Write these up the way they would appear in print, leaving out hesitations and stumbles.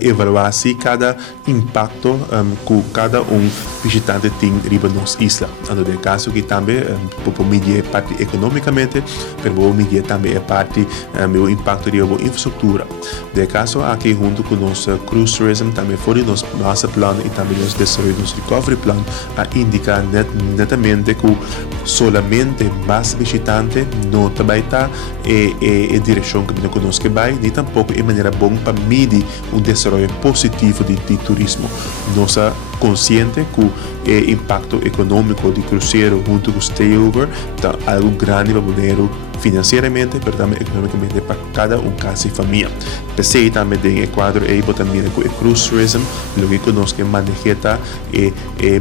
evaluar se cada impacto que cada visitante tem riba nos isla. No caso que também por medir parte economicamente, pero medir também parte o impacto de infraestrutura. De caso aqui junto com nosso cruise tourism também fora nosso master plan e também nos desenvolvimento nosso recovery plan a indicar netamente que solamente mais visitante não também está a direção que nós conosco vai, nem tampouco é maneira bom para medir desenvolvimento positivo de turismo. Nós consciente que o impacto econômico de cruzeiro junto com o stayover está algo grande para o financeiramente, mas também economicamente para cada casa e família. Pensei também em Equador e também com o cruise tourism, o que conosco é manejar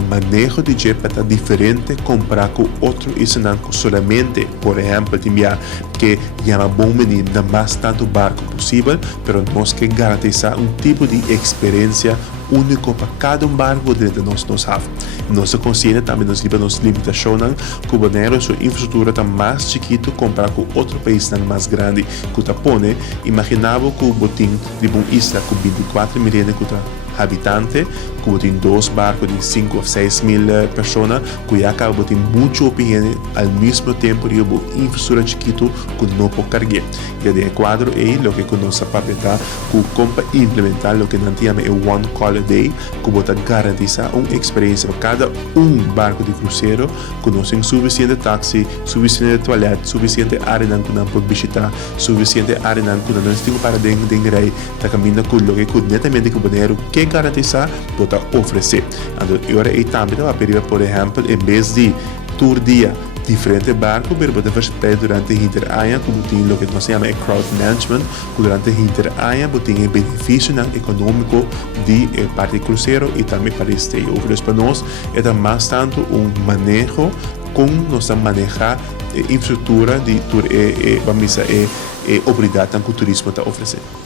manejo de jeito está diferente comparar com outro cenário solamente, por exemplo, que é bom menino dar mais tanto barco possível, mas nós que garantizar tipo de experiência único para cada barco dentro de nós have. Nós consciente também nos limitações que o sua infraestrutura está mais chiquito comparado com outro país mais grande que o Japão. Imaginava que o botim de uma isla com 24 milhões de habitantes, que tem 2 barcos de 5 ou 6 mil pessoas, que já acaba tem muito opinião ao mesmo tempo de uma infraestrutura chiquito que não pode carregar. E de Equador é o que nossa papel que compra implementar o que nós chamamos de One Call a Day, que pode garantir uma experiência para cada barco de cruzeiro, que nós temos suficiente táxi, suficiente toalete, suficiente área que nós podemos visitar, suficiente área que nós temos para dentro de rei, está caminhando com o que netamente o banheiro que garantizar pode oferecer. Agora é também a pedir, por exemplo, em vez de tour dia diferente barco, pero pode fazer durante a interania, como tem o que nós chamamos de crowd management, que durante a interania tem benefício econômico de parte de cruzeiro e também para stayover. Para nós é mais tanto manejo como nós manejar infraestrutura de tour vamos dizer obrigado que o turismo está oferecendo.